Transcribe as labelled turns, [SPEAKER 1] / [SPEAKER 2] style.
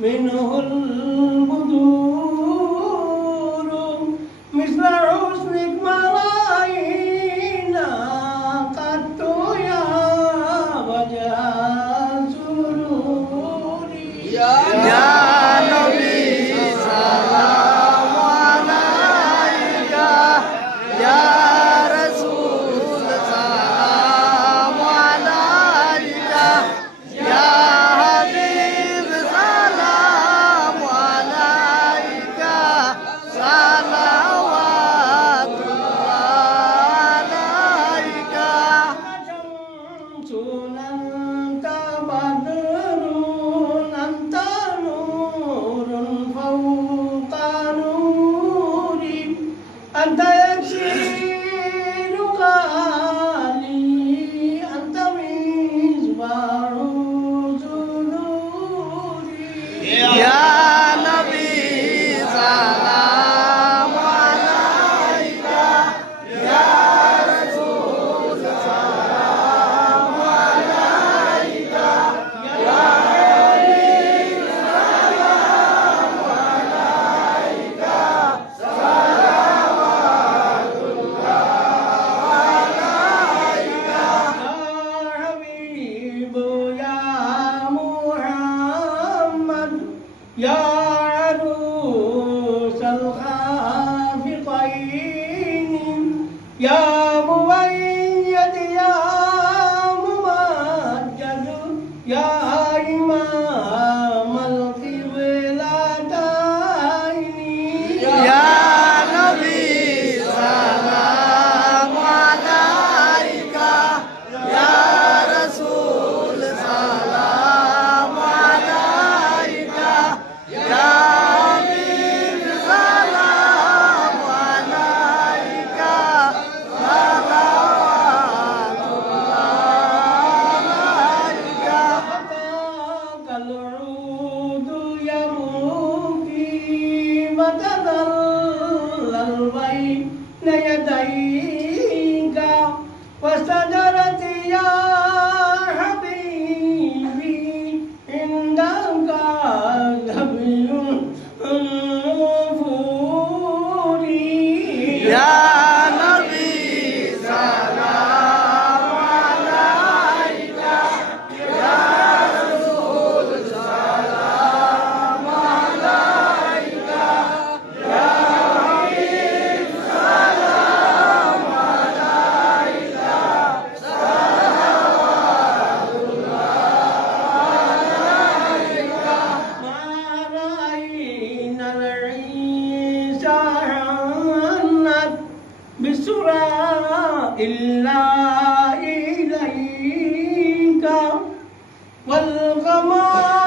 [SPEAKER 1] منه البدور مثل حسنك ما رأينا قد يا وجه سروري. تظلل بين يديك وشجرة يا إلا إليك والغمار